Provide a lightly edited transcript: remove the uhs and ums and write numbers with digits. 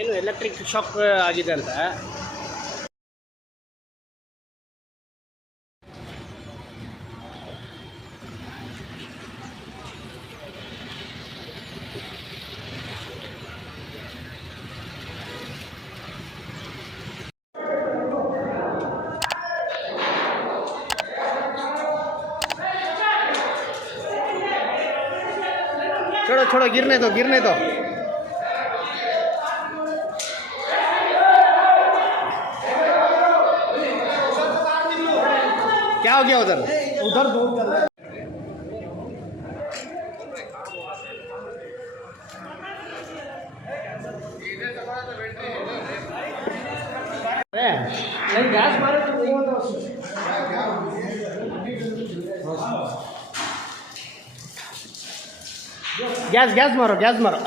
ಏನು electric shock ಆಗಿದೆ ಅಂತ. छोड़ो छोड़ो, गिरने दो गिरने दो. क्या हो गया उधर? उधर दूर कर रहे. नहीं गैस मारे तो नहीं होता उससे. गैस गैस मारो, गैस मारो.